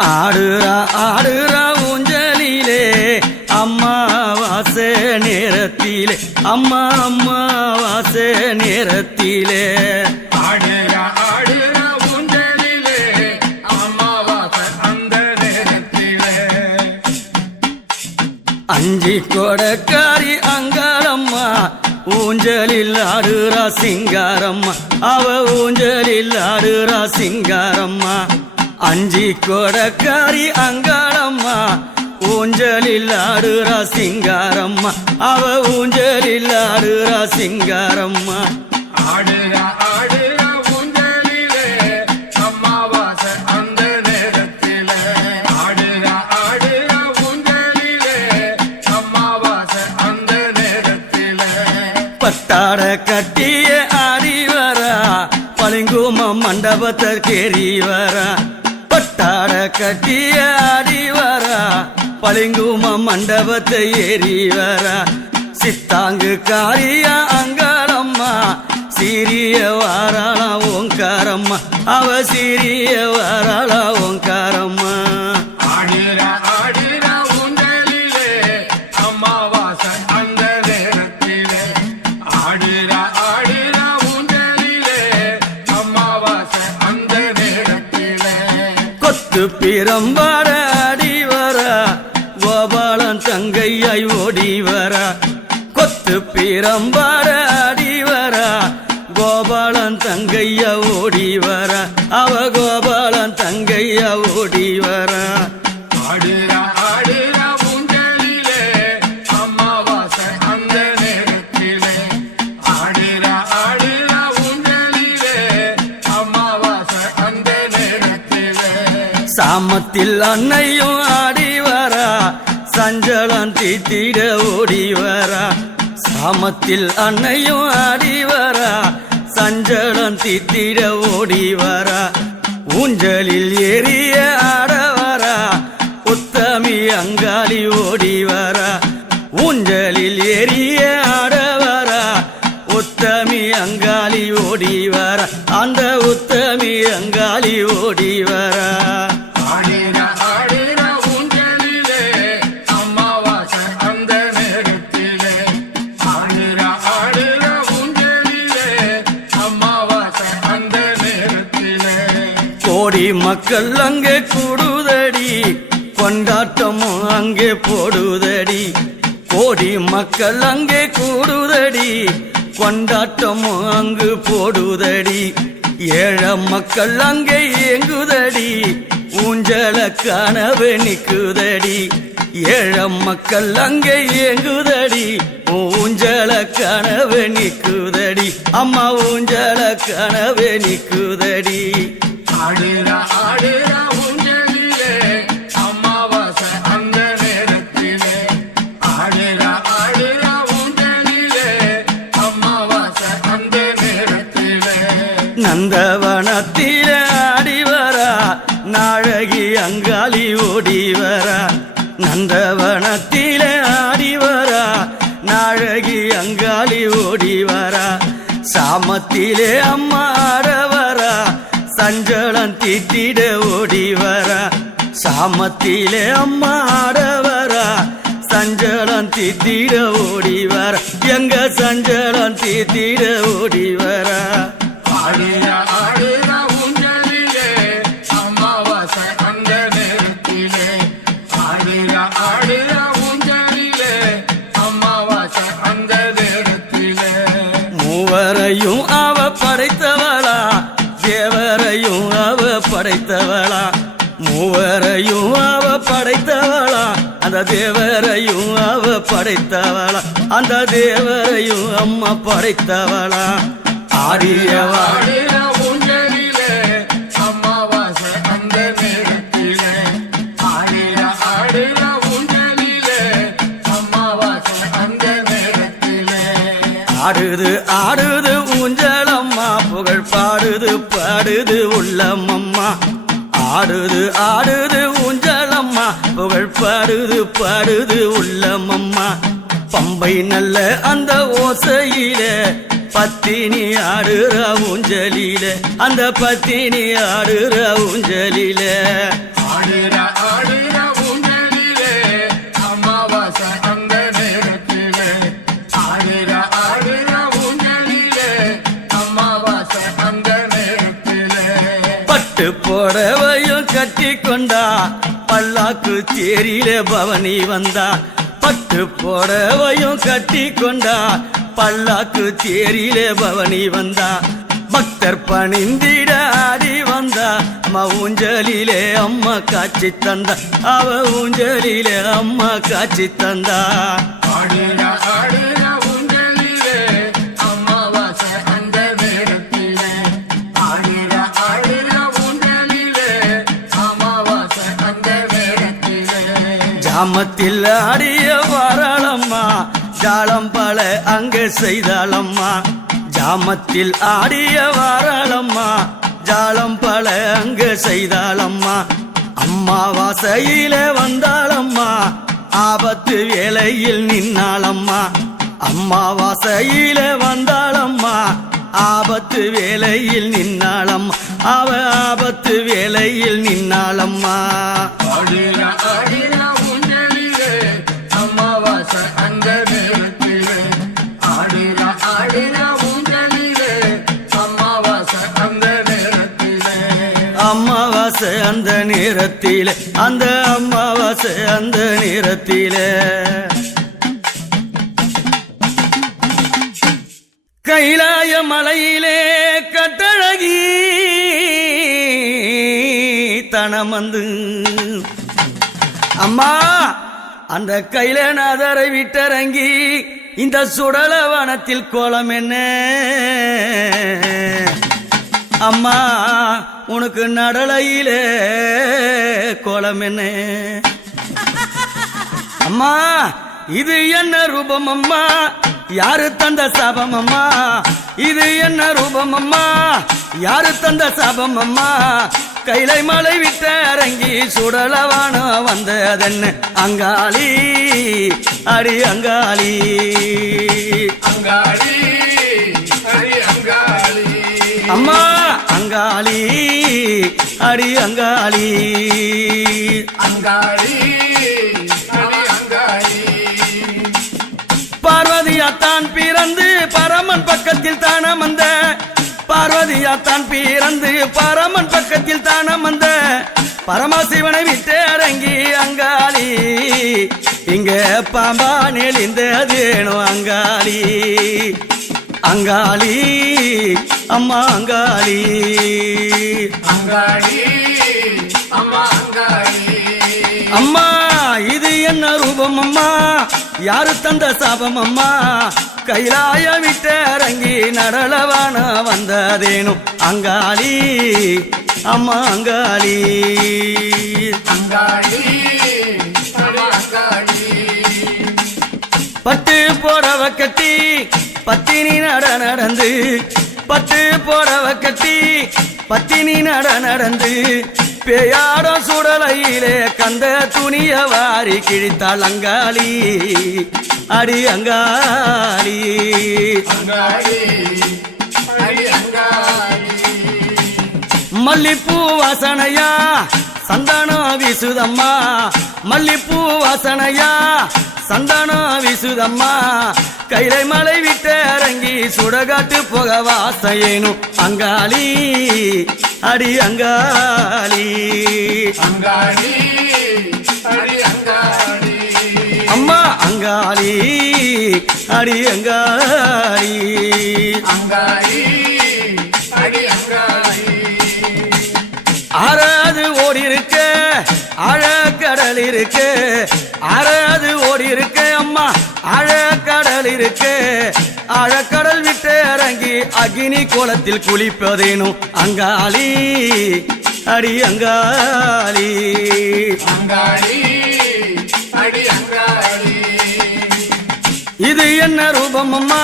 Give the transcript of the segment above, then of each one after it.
ஆடுறா ஆடுறா ஊஞ்சலிலே அம்மாவாச நேரத்திலே அம்மா அம்மாவாச நேரத்திலே. ஊஞ்சலிலே அமாவாசை அந்த நேரத்திலே. அஞ்சி கொடக்காரி அங்காளம்மா ஊஞ்சலில் ஆடுறா சிங்காரம்மா. அவ ஊஞ்சலில் ஆடுறா சிங்காரம்மா. அஞ்சி கொடக்காரி அங்காளம்மா ஊஞ்சலில் ஆடுறா சிங்காரம்மா. அவ ஊஞ்சலில் ஆடுறா சிங்காரம்மா ஆடுற ஆடுற ஊஞ்சலிலே அமாவாசை அந்த நேரத்திலே. கட்டிய ஆடி வரா பளிங்கும மண்டபத்தை ஏறி வரா சித்தாங்கு காரியா அங்காளம்மா சீரிய வாராளா ஓங்காரம்மா. அவ சீரிய வாராளா ஓங்காரம்மா. கொத்து பிரம்பாட அடி வரா. கோபாலன் தங்கையாய் ஓடி வரா. கொத்து பிரம்பா சாமத்தில் அன்னையும் ஆடி வரா. சஞ்சலம் தீத்திட ஓடி வரா. சாமத்தில் அன்னையும் ஆடி வரா. சஞ்சலம் தீத்திட ஓடி வரா. ஊஞ்சலில் ஏறிய ஆட வரா. உத்தமி அங்காளி ஓடி வரா. ஊஞ்சலில் ஏறிய ஆட வரா. உத்தமி அங்காளி ஓடி வரா. அந்த உத்தமி அங்காளி ஓடி வரா. மக்கள் அங்கே கூடுதடி கொண்டாட்டமும் அங்கே போடுதடி. கோடி மக்கள் அங்கே கூடுதடி கொண்டாட்டமும் அங்கு போடுதடி. ஏழ மக்கள் அங்கே இயங்குதடி ஊஞ்சல கனவு நிக்குதடி. ஏழ மக்கள் அங்கே இயங்குதடி ஊஞ்சல கனவு நிக்குதடி. அம்மா ஊஞ்சல கனவு நிக்குதடி. ஆடுற ஆடுற ஊஞ்சலிலே அமாவாசை அந்த நேரத்திலே. ஆடுற ஆடுற ஊஞ்சலிலே அமாவாசை அந்த நேரத்திலே. நந்தவனத்தில ஆடி நாழகி அங்காளி ஓடி வரா. நந்தவனத்தில நாழகி அங்காளி சாமத்திலே அம்மா ஆட தஞ்சளம் சஞ்சலம் தீட்டிட ஓடி வர சாமத்திலே அம்மா ஆட வரா சஞ்சலம் தீத்திட ஓடி வர எங்க சஞ்சலம் தீத்திட ஓடி வரா மூவரையும் அவ படைத்தவளா. அந்த தேவரையும் அவ படைத்தவளா. அந்த தேவரையும் அம்மா படைத்தவளா. நேரத்திலே ஆடுது ஆடுது ஊஞ்சலம்மா புகழ் பாடுது பாடுது உள்ளமம்மா ஆடுது ஆடுது ஊஞ்சலம்மா. புகழ் பாடுது பாடுது உள்ளமம்மா. பம்பை நல்ல அந்த ஓசையில பத்தினி ஆடுற ஊஞ்சலில. அந்த பத்தினி ஆடுற கொண்டா பல்லாக்கு தேரியிலே பவனி வந்தா பட்டு புடவையும் கட்டி கொண்டா பல்லாக்கு தேரியிலே பவனி வந்தா. பக்தர் பணிந்திட ஆடி வந்தா அம்மா ஊஞ்சலிலே அம்மா காட்சி தந்தா. அவ ஊஞ்சலிலே அம்மா காட்சி தந்தா. கிராமத்தில் ஆடிய வரலம்மா ஜாலம் பல அங்கு செய்தாலம்மா ஜாமத்தில் ஆடிய வரலம்மா ஜாலம் பல அங்கு அம்மா வாசையில வந்தாளம்மா ஆபத்து வேலையில் நின்னாளம்மா. அம்மாவாசையில வந்தாளம்மா ஆபத்து வேலையில் நின்னாளம்மா அவ ஆபத்து வேலையில் நின்னாளம்மா. அந்த நேரத்திலே அந்த அம்மாவாசை அந்த நேரத்திலே. கைலாய மலையிலே கட்டழகி தனமந்து. அம்மா அந்த கைலநாதரை விட்டரங்கி இந்த சுடல வனத்தில் கோலம் என்ன? அம்மா உனக்கு நடலையிலே கோலம் என்ன? அம்மா இது என்ன ரூபம் அம்மா? யாரு தந்த சாபம் அம்மா? இது என்ன ரூபம் அம்மா? யாரு தந்த சாபம் அம்மா? கைலை மலை விட்ட அரங்கி சுடலவான வந்ததென்ன அங்காளி அடி அங்காளி. அங்காளி. அம்மா அங்காளி அடி அங்காளி. அங்காளி பார்வதியாத்தான் பிறந்து பரமன் பக்கத்தில் தானம் வந்த பார்வதியாத்தான் பிறந்து பரமன் பக்கத்தில் தானம் வந்த பரமசிவனை விட்டு அரங்கி அங்காளி. இங்க பாம்பா நெளிந்ததேனோ அங்காளி. அங்காளி அம்மா அங்காளி. அம்மா இது என்ன ரூபம் அம்மா? யாரு தந்த சாபம் அம்மா? கைலாய விட்டு இறங்கி நடலவான வந்ததேனும் அங்காளி அம்மா அங்காளி. பட்டு போறவ கட்டி பத்தினி நட நடந்து பத்து போடவ கட்டி பத்தினி நட நடந்து பேயாடம் சுடலையிலே கந்த துணிய வாரி கிழித்தாள் அங்காளி அடி அங்காளி. மல்லிப்பூ வாசனையா சந்தானம் வீசுதம்மா மல்லிப்பூ வாசனையா சந்தானம் வீசுதம்மா. கைலை மலை விட்டு இறங்கி சுடகாட்டு போக வாசையேனும் அங்காளி. அடி அங்காளி. அங்காளி அம்மா அங்காளி அடி அங்காளி. அங்காளி ஆறாது ஓடி இருக்க இருக்கு ஆறாது ஓடி இருக்கு அம்மா. ஆழக்கடல் இருக்கு. ஆழக்கடல் விட்டு இறங்கி அக்னி கோலத்தில் குளிப்பதேனும் அங்காளி அடி அங்காளி. இது என்ன ரூபம் அம்மா?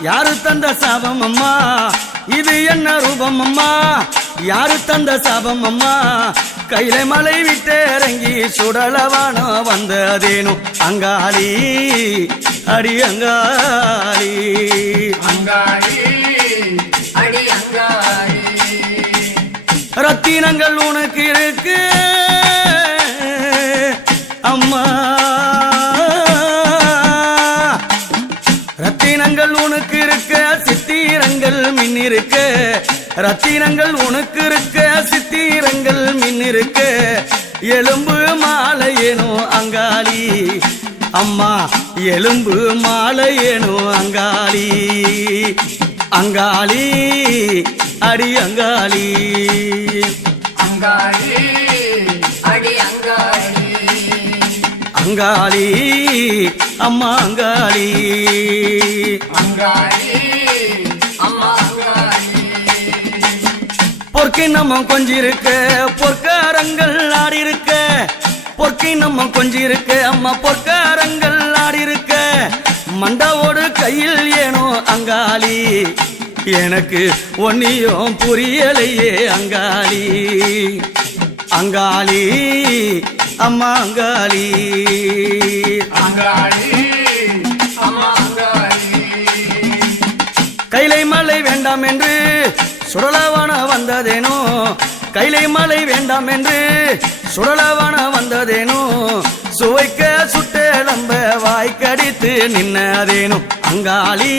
யாரு தந்த சாபம் அம்மா? இது என்ன ரூபம் அம்மா? யாரு தந்த சாபம் அம்மா? கைலை மலை விட்டு இறங்கி சுடலவான வந்ததேனும் அங்காளி அடி அங்காளி. ரத்தினங்கள் உனக்கு இருக்கு. அம்மா. ரத்தினங்கள் உனக்கு இருக்க. சித்திரங்கள் மின்னிருக்க ரத்தினங்கள் உனக்கு இருக்க சித்திரங்கள் மின்னிருக்க. எலும்பு மாலையேனோ அங்காளி அம்மா எலும்பு மாலையேனோ அங்காளி. அங்காளி அடி அங்காளி. அங்காளி அடி அங்காளி. அங்காளி அம்மா அங்காளி. அங்காளி பொற்கை நம்ம கொஞ்சிருக்க. பொற்காரங்கள் ஆடி இருக்க பொற்கை நம்ம கொஞ்சிருக்க. அம்மா பொற்காரங்கள் ஆடி இருக்க மண்டாவோடு கையில் ஏனோ அங்காளி. எனக்கு ஒன்னியும் புரியலையே அங்காளி. அங்காளி அம்மா அங்காளி. அங்காளி அம்மா கைலை மலை வேண்டாம் என்று சுடலா வந்ததேனோ? கைலை மலை வேண்டாம் என்று சுடலவன வந்ததேனோ? சுவைக்க சுட்டெலம்ப வாய்க்கடித்து நின்னதேனோ? அங்காளி